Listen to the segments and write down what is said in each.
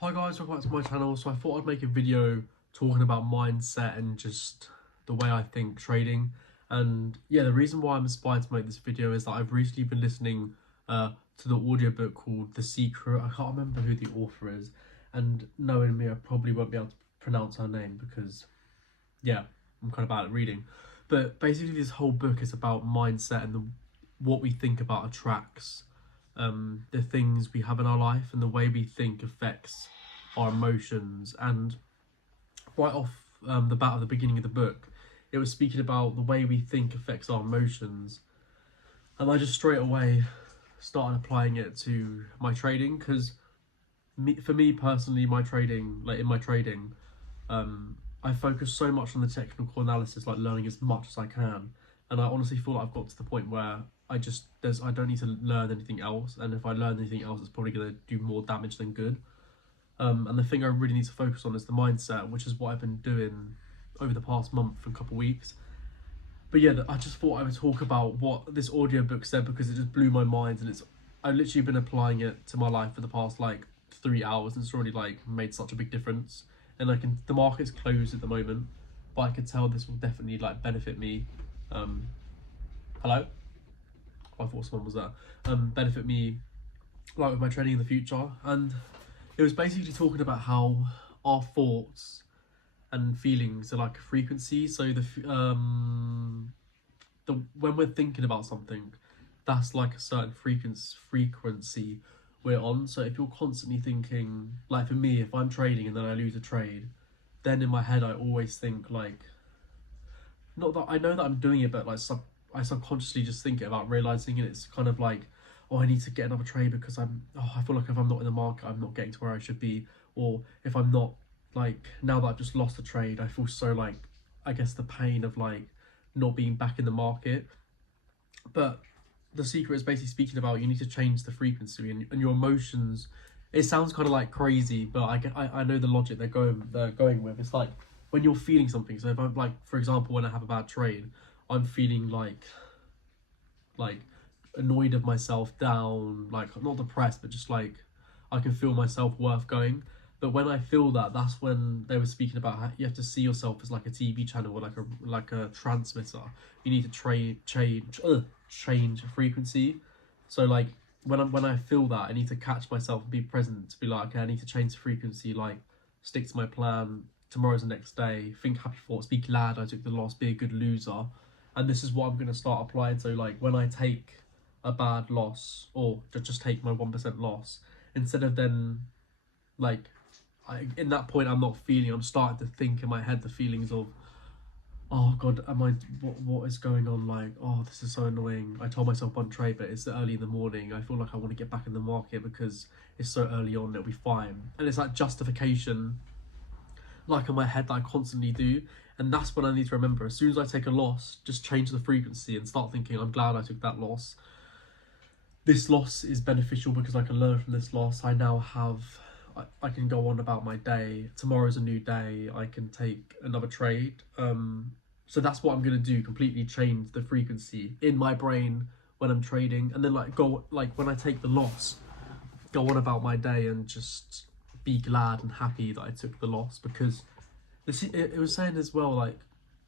Hi guys, welcome back to my channel. So I thought I'd make a video talking about mindset and just the way I think trading. And yeah, the reason why I'm inspired to make this video is that I've recently been listening to the audiobook called The Secret. I can't remember who the author is, and knowing me, I probably won't be able to pronounce her name because yeah, I'm kind of bad at reading. But basically this whole book is about mindset and what we think about attracts the things we have in our life, and the way we think affects our emotions. And right off the bat of the beginning of the book, it was speaking about the way we think affects our emotions, and I just straight away started applying it to my trading because for me personally, my trading, like in my trading, I focus so much on the technical analysis, like learning as much as I can, and I honestly feel like I've got to the point where I don't need to learn anything else, and if I learn anything else, it's probably gonna do more damage than good. And the thing I really need to focus on is the mindset, which is what I've been doing over the past month and couple of weeks. But yeah, I just thought I would talk about what this audiobook said because it just blew my mind, and I've literally been applying it to my life for the past like 3 hours, and it's already like made such a big difference. And the market's closed at the moment, but I could tell this will definitely like benefit me. Hello? I thought someone was there. Benefit me like with my trading in the future. And it was basically talking about how our thoughts and feelings are like a frequency. So the when we're thinking about something, that's like a certain frequency we're on. So if you're constantly thinking, like for me, if I'm trading and then I lose a trade, then in my head I always think like, not that I know that I'm doing it, but like I subconsciously just think about realizing, and it's kind of like, oh, I need to get another trade because I feel like if I'm not in the market, I'm not getting to where I should be, or if I'm not, like now that I've just lost a trade, I feel so like, I guess the pain of like not being back in the market. But the secret is basically speaking about you need to change the frequency, and your emotions. It sounds kind of like crazy, but I know the logic they're going with. It's like when you're feeling something. So if I'm like, for example, when I have a bad trade, I'm feeling like annoyed of myself, down, like not depressed, but just like I can feel my self-worth going. But when I feel that, that's when they were speaking about how you have to see yourself as like a TV channel or like a transmitter. You need to change frequency. So like when I feel that, I need to catch myself and be present to be like, okay, I need to change the frequency, like stick to my plan. Tomorrow's the next day. Think happy thoughts. Be glad I took the loss. Be a good loser. And this is what I'm gonna start applying. So like when I take a bad loss, or just take my 1% loss, instead of then like in that point I'm not feeling, I'm starting to think in my head the feelings of, oh god, am I, what is going on, like, oh, this is so annoying, I told myself one trade but it's early in the morning, I feel like I want to get back in the market because it's so early on, it'll be fine. And it's like justification, like in my head, that I constantly do. And that's when I need to remember, as soon as I take a loss, just change the frequency and start thinking, I'm glad I took that loss. This loss is beneficial because I can learn from this loss. I now have, I can go on about my day. Tomorrow's a new day. I can take another trade. So that's what I'm gonna do. Completely change the frequency in my brain when I'm trading, and then like go, like when I take the loss, go on about my day and just be glad and happy that I took the loss. Because it was saying as well, like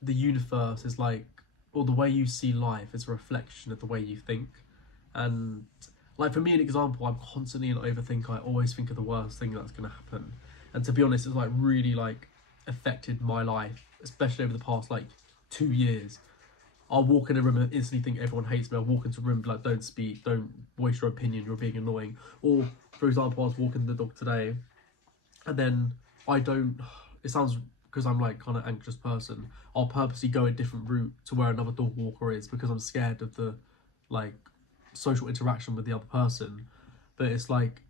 the universe is like, or the way you see life is a reflection of the way you think. And like for me, an example, I'm constantly an overthinker. I always think of the worst thing that's going to happen. And to be honest, it's like really like affected my life, especially over the past like 2 years. I'll walk in a room and instantly think everyone hates me. I'll walk into a room and be like, don't speak, don't voice your opinion, you're being annoying. Or for example, I was walking the dog today, and then I don't, it sounds, because I'm like kind of anxious person, I'll purposely go a different route to where another dog walker is because I'm scared of the like social interaction with the other person. But it's like,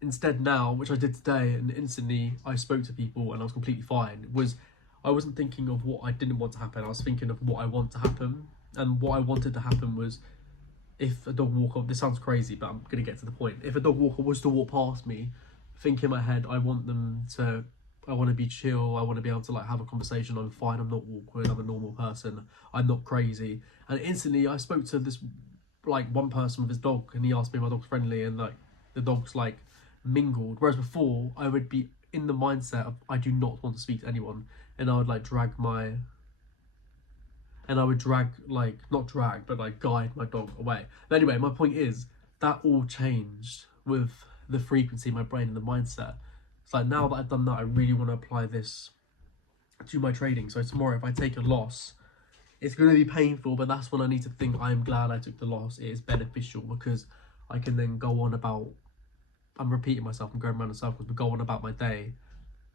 instead now, which I did today, and instantly I spoke to people and I was completely fine, was I wasn't thinking of what I didn't want to happen, I was thinking of what I want to happen. And what I wanted to happen was, if a dog walker, this sounds crazy but I'm gonna get to the point, if a dog walker was to walk past me, think in my head, I want to be chill, I want to be able to like have a conversation, I'm fine, I'm not awkward, I'm a normal person, I'm not crazy. And instantly I spoke to this like one person with his dog, and he asked me if my dog's friendly, and like the dog's like mingled. Whereas before, I would be in the mindset of I do not want to speak to anyone, and I would like not drag, but like guide my dog away. But anyway, my point is that all changed with the frequency in my brain and the mindset. It's like now that I've done that, I really want to apply this to my trading. So tomorrow, if I take a loss, it's going to be painful, but that's when I need to think I'm glad I took the loss. It is beneficial because I can then go on about, I'm repeating myself, I'm going around in circles, but go on about my day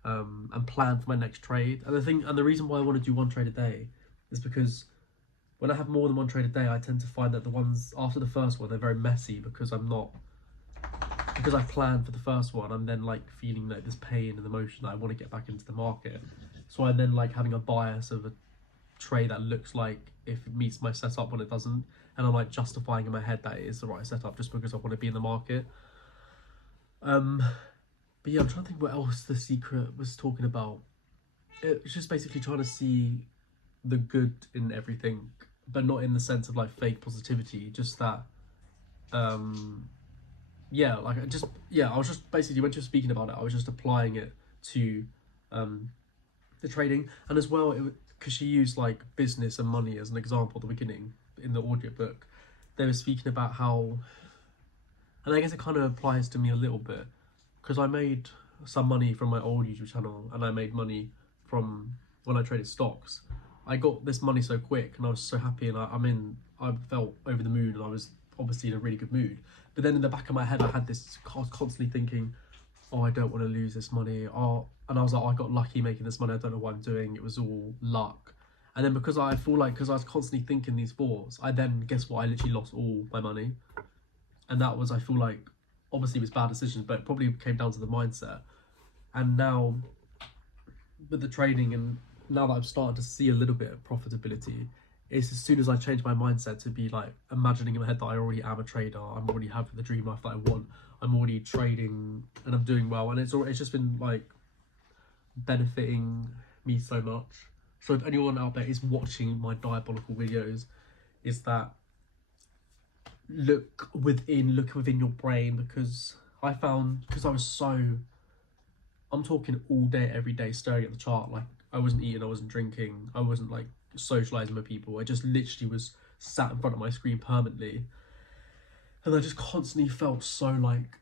and plan for my next trade. And the reason why I want to do one trade a day is because when I have more than one trade a day, I tend to find that the ones after the first one, they're very messy because I planned for the first one, I'm then like feeling like this pain and emotion that I want to get back into the market. So I'm then like having a bias of a trade that looks like if it meets my setup when it doesn't, and I'm like justifying in my head that it is the right setup just because I want to be in the market. But yeah, I'm trying to think what else the secret was talking about. It's just basically trying to see the good in everything, but not in the sense of like fake positivity, just that I was just basically, when she was speaking about it, I was just applying it to the trading. And as well, because she used like business and money as an example at the beginning in the audiobook, they were speaking about how, and I guess it kind of applies to me a little bit, because I made some money from my old YouTube channel and I made money from when I traded stocks. I got this money so quick and I was so happy, and I felt over the moon, and I was obviously in a really good mood. But then in the back of my head, I was constantly thinking, oh, I don't want to lose this money. Oh, and I was like, oh, I got lucky making this money. I don't know what I'm doing. It was all luck. And then because I was constantly thinking these thoughts, I then, guess what? I literally lost all my money. And that was, I feel like, obviously it was bad decisions, but it probably came down to the mindset. And now with the trading, and now that I'm starting to see a little bit of profitability, it's as soon as I change my mindset to be like imagining in my head that I already am a trader, I'm already having the dream life that I want, I'm already trading and I'm doing well, and it's just been like benefiting me so much. So if anyone out there is watching my diabolical videos, is that look within your brain, because I found, because I'm talking all day every day staring at the chart, like I wasn't eating, I wasn't drinking, I wasn't like socializing with people, I just literally was sat in front of my screen permanently, and I just constantly felt so like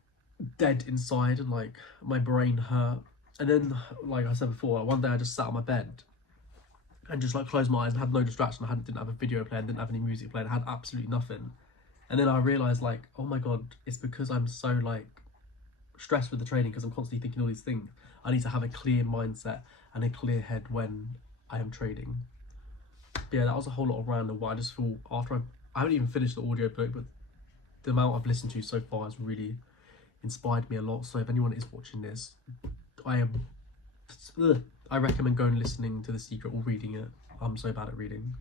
dead inside, and like my brain hurt. And then, like I said before, one day I just sat on my bed and just like closed my eyes and had no distraction. Didn't have a video playing, didn't have any music playing, I had absolutely nothing. And then I realized, like, oh my god, it's because I'm so like stressed with the trading, because I'm constantly thinking all these things. I need to have a clear mindset and a clear head when I am trading. But yeah, that was a whole lot of random. What I just thought after I haven't even finished the audiobook, but the amount I've listened to so far has really inspired me a lot. So if anyone is watching this, I recommend going listening to The Secret or reading it. I'm so bad at reading.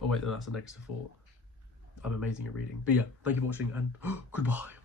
Oh wait, no, that's a negative thought. I'm amazing at reading. But yeah, thank you for watching, and goodbye.